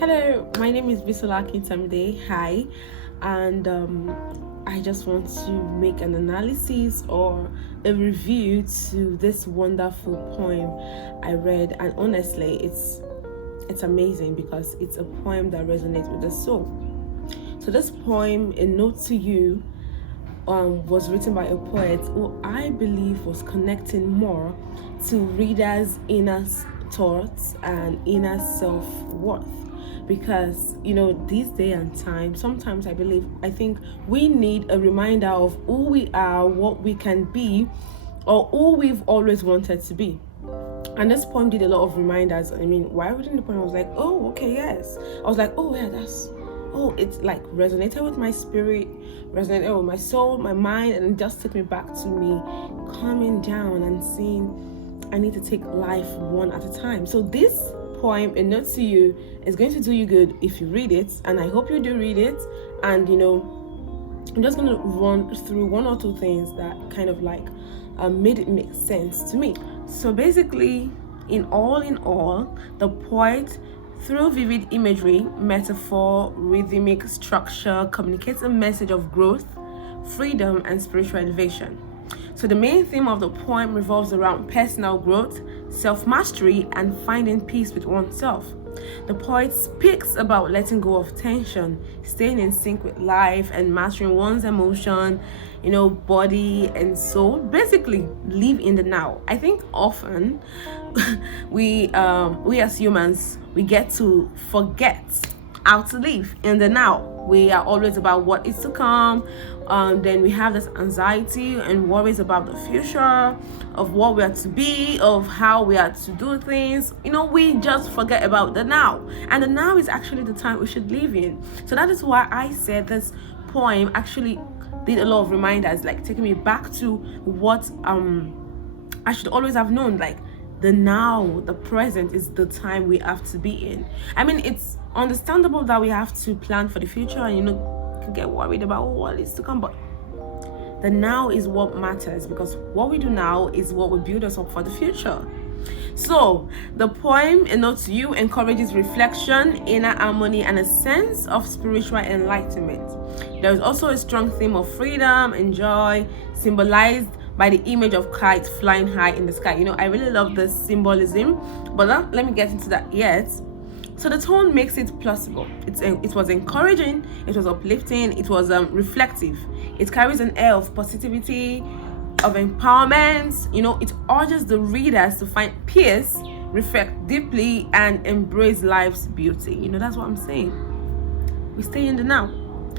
Hello, my name is Bisola Kintamide. Hi, and I just want to make an analysis or a review to this wonderful poem I read, and honestly, it's amazing because it's a poem that resonates with the soul. So this poem, A Note to You, was written by a poet who I believe was connecting more to readers' inner thoughts and inner self-worth, because these day and time, sometimes I think we need a reminder of who we are, what we can be, or who we've always wanted to be. And this poem did a lot of reminders. I mean, while reading the poem, I was like, oh, okay, yes. I was like, oh yeah, it's like resonated with my spirit, resonated with my soul, my mind, and it just took me back to me calming down and seeing I need to take life one at a time. So this poem, A Note to You, is going to do you good if you read it, and I hope you do read it. And I'm just going to run through one or two things that kind of like made it make sense to me. So basically, in all, the poet, through vivid imagery, metaphor, rhythmic structure, communicates a message of growth, freedom, and spiritual elevation. So the main theme of the poem revolves around personal growth, self-mastery, and finding peace with oneself. The poet speaks about letting go of tension, staying in sync with life, and mastering one's emotion, body and soul. Basically, live in the now. I think often we as humans, we get to forget how to live in the now. We are always about what is to come. Then we have this anxiety and worries about the future, of what we are to be, of how we are to do things. We just forget about the now. And the now is actually the time we should live in. So that is why I said this poem actually did a lot of reminders, like taking me back to what I should always have known, like the now, the present is the time we have to be in. I mean, it's understandable that we have to plan for the future and get worried about what is to come, but the now is what matters, because what we do now is what will build us up for the future. So the poem, A Note to You, encourages reflection, inner harmony, and a sense of spiritual enlightenment. There is also a strong theme of freedom and joy, symbolized by the image of kites flying high in the sky. I really love this symbolism, but let me get into that yet. So the tone makes it plausible. It was encouraging, it was uplifting, it was reflective. It carries an air of positivity, of empowerment. It urges the readers to find peace, reflect deeply, and embrace life's beauty. That's what I'm saying. We stay in the now.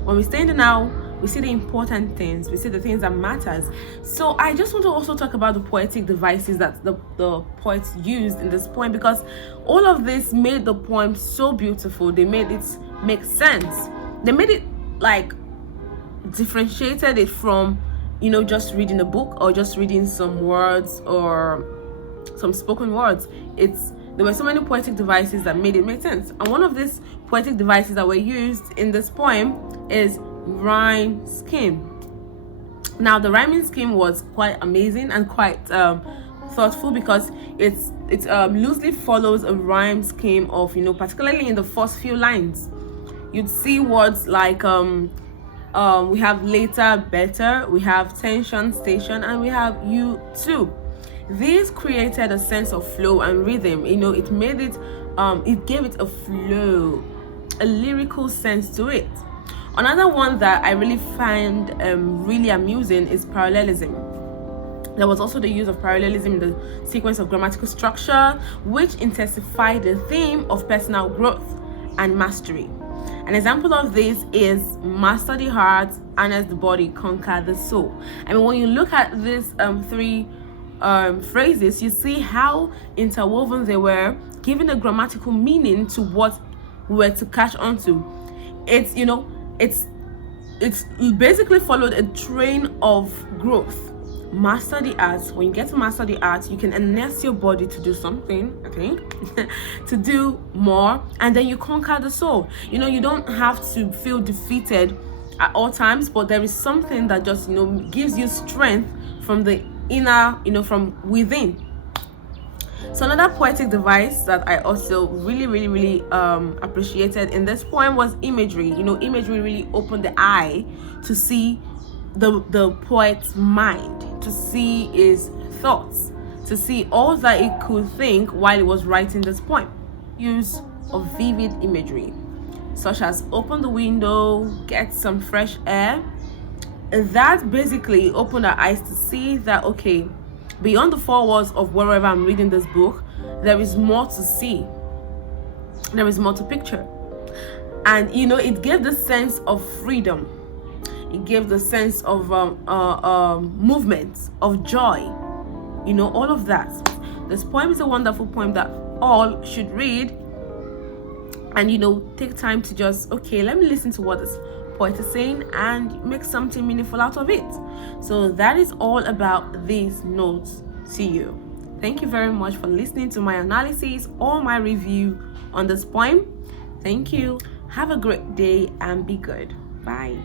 When we stay in the now, we see the important things, we see the things that matters. So I just want to also talk about the poetic devices that the poets used in this poem, because all of this made the poem so beautiful. They made it make sense. They made it like differentiated it from just reading a book or just reading some words or some spoken words. There were so many poetic devices that made it make sense. And one of these poetic devices that were used in this poem is rhyme scheme. Now the rhyming scheme was quite amazing and quite thoughtful, because it loosely follows a rhyme scheme of particularly in the first few lines you'd see words like we have later, better, we have tension, station, and we have you too. This created a sense of flow and rhythm. It made it it gave it a flow, a lyrical sense to it. Another one that I really find really amusing is parallelism. There was also the use of parallelism in the sequence of grammatical structure, which intensified the theme of personal growth and mastery. An example of this is master the heart, harness the body, conquer the soul. I mean, when you look at these three phrases, you see how interwoven they were, giving a grammatical meaning to what we were to catch on to. It's basically followed a train of growth. Master the art. When you get to master the art, you can harness your body to do something, I think, to do more, and then you conquer the soul. You don't have to feel defeated at all times, but there is something that just gives you strength from the inner, from within. So another poetic device that I also really appreciated in this poem was imagery. Imagery really opened the eye to see the poet's mind, to see his thoughts, to see all that he could think while he was writing this poem. Use of vivid imagery, such as open the window, get some fresh air. That basically opened our eyes to see that, okay, beyond the four walls of wherever I'm reading this book, there is more to see, there is more to picture. And it gave the sense of freedom, it gave the sense of movement, of joy, all of that. This poem is a wonderful poem that all should read, and take time to just, okay, let me listen to what this poet is saying and make something meaningful out of it. So that is all about these notes to you. Thank you very much for listening to my analysis or my review on this poem. Thank you. Have a great day and be good. Bye.